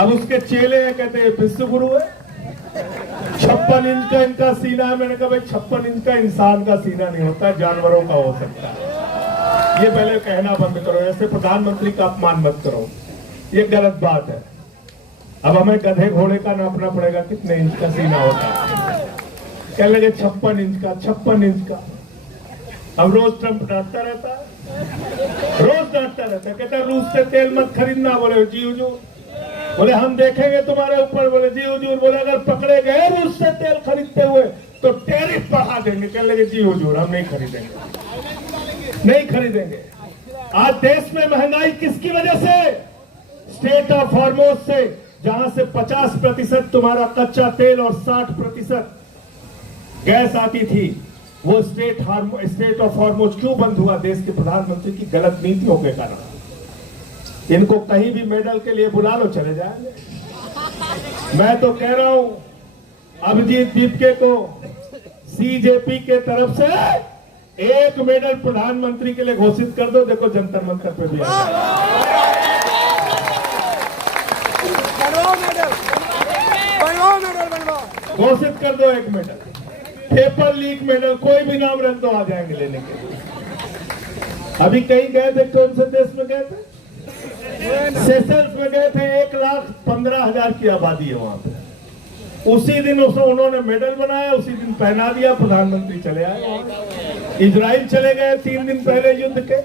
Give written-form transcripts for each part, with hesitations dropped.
अब उसके चेले हैं, कहते हैं विश्व गुरु है। 56 इंच का इनका सीना है। मैंने कहा भाई 56 इंच का इंसान का सीना नहीं होता, जानवरों का हो सकता है। ये पहले कहना बंद करो, ऐसे प्रधानमंत्री का अपमान मत करो, ये गलत बात है। अब हमें गधे घोड़े का नापना पड़ेगा कितने इंच का सीना होता है। कह लगे 56 इंच का, 56 इंच का। अब रोज ट्रंप डांटता रहता है, रोज डांटता रहता है, कहता है रूस से तेल मत खरीदना। बोले जी हुजूर, बोले हम देखेंगे तुम्हारे ऊपर। बोले जी हुजूर, बोले अगर पकड़े गए रूस से तेल खरीदते हुए तो टैरिफ बढ़ा देंगे। कह लगे जी हुजूर हम नहीं खरीदेंगे, नहीं खरीदेंगे। आज देश में महंगाई किसकी वजह से? स्टेट ऑफ हॉर्मोज से, जहां से 50% तुम्हारा कच्चा तेल और 60% गैस आती थी। वो स्टेट ऑफ हॉर्मोज क्यों बंद हुआ? देश के प्रधानमंत्री की गलत नीतियों के कारण। इनको कहीं भी मेडल के लिए बुला लो, चले जाएंगे। मैं तो कह रहा हूं अभिजीत दीपके को सीजेपी के तरफ से एक मेडल प्रधानमंत्री के लिए घोषित कर दो। देखो जंतर मंतर पे भी घोषित कर दो एक मेडल, पेपर लीक मेडल, कोई भी नाम रख दो, आ जाएंगे लेने के लिए। अभी कहीं गए थे, कौन से देश में गए थे? सेशल्स में गए थे। 1,15,000 की आबादी है वहां पे। उसी दिन उन्होंने मेडल बनाया, उसी दिन पहना दिया, प्रधानमंत्री चले आए। इजराइल चले गए 3 दिन पहले युद्ध के।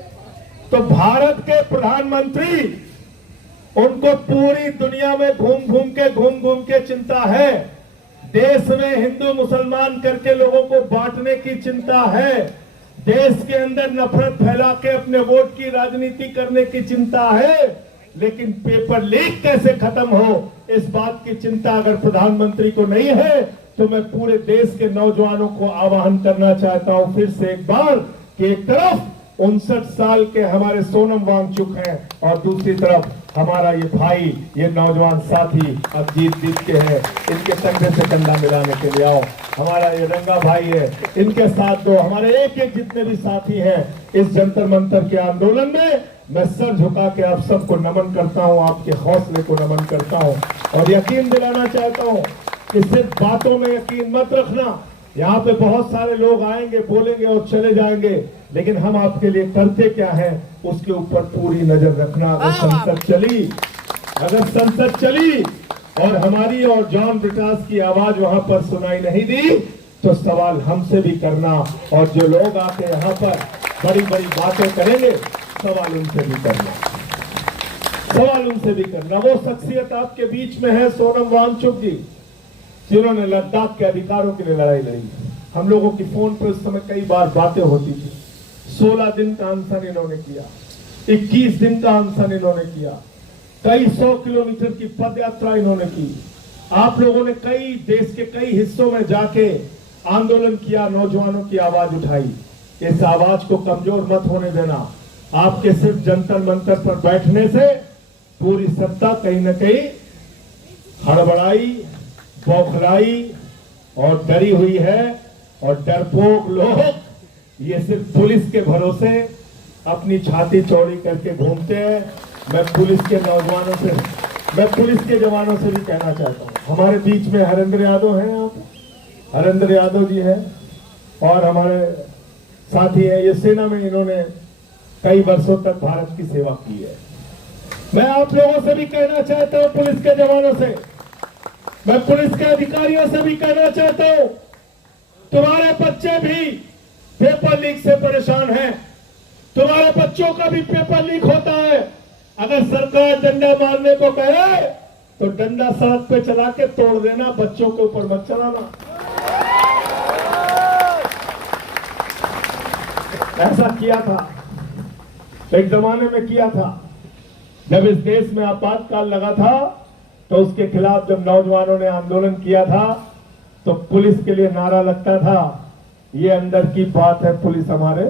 तो भारत के प्रधानमंत्री, उनको पूरी दुनिया में घूम घूम के चिंता है। देश में हिंदू मुसलमान करके लोगों को बांटने की चिंता है। देश के अंदर नफरत फैला के अपने वोट की राजनीति करने की चिंता है। लेकिन पेपर लीक कैसे खत्म हो, इस बात की चिंता अगर प्रधानमंत्री को नहीं है, तो मैं पूरे देश के नौजवानों को आह्वान करना चाहता हूं फिर से एक बार कि एक तरफ 59 साल के हमारे सोनम वांगचुक हैं और दूसरी तरफ हमारा ये भाई, ये नौजवान साथी अभिजीत दीपके हैं। इनके कंधे से कंधा मिलाने के लिए आओ। हमारा ये रंगा भाई है, इनके साथ दो। हमारे एक एक जितने भी साथी हैं इस जंतर मंतर के आंदोलन में, मैं सर झुका के आप सबको नमन करता हूं, आपके हौसले को नमन करता हूं और यकीन दिलाना चाहता हूं कि सिर्फ बातों में यकीन मत रखना। यहाँ पे बहुत सारे लोग आएंगे, बोलेंगे और चले जाएंगे, लेकिन हम आपके लिए करते क्या है उसके ऊपर पूरी नजर रखना। अगर संसद चली और हमारी और जॉन ब्रिटास की आवाज वहां पर सुनाई नहीं दी, तो सवाल हमसे भी करना। और जो लोग आके यहाँ पर बड़ी बड़ी बातें करेंगे, सवाल उनसे भी करना, सवाल उनसे भी करना। वो शख्सियत आपके बीच में है सोनम वांगचुक जी, जिन्होंने लद्दाख के अधिकारों के लिए लड़ाई लड़ी। हम लोगों की फोन पर उस समय कई बार बातें होती थी। 16 दिन का अनशन इन्होंने किया, 21 दिन का अनशन इन्होंने किया, कई 100 किलोमीटर की पद यात्रा इन्होंने की। आप लोगों ने कई देश के कई हिस्सों में जाके आंदोलन किया, नौजवानों की आवाज उठाई। इस आवाज को कमजोर मत होने देना। आपके सिर्फ जंतर मंतर पर बैठने से पूरी सत्ता कहीं न कहीं हड़बड़ाई, बौखलाई और डरी हुई है। और डरपोक लोग ये सिर्फ पुलिस के भरोसे अपनी छाती चौड़ी करके घूमते हैं। मैं पुलिस के नौजवानों से, मैं पुलिस के जवानों से भी कहना चाहता हूँ, हमारे बीच में हरेंद्र यादव हैं, यहाँ पे हरेंद्र यादव जी हैं और हमारे साथी हैं। ये सेना में इन्होंने कई वर्षों तक भारत की सेवा की है। मैं आप लोगों से भी कहना चाहता हूँ, पुलिस के जवानों से, मैं पुलिस के अधिकारियों से भी कहना चाहता हूं, तुम्हारे बच्चे भी पेपर लीक से परेशान हैं। तुम्हारे बच्चों का भी पेपर लीक होता है। अगर सरकार डंडा मारने को कहे तो डंडा साथ पे चला के तोड़ देना, बच्चों के ऊपर मत चलाना। ऐसा किया था, एक जमाने में किया था, जब इस देश में आपातकाल लगा था, तो उसके खिलाफ जब नौजवानों ने आंदोलन किया था तो पुलिस के लिए नारा लगता था, ये अंदर की बात है, पुलिस हमारे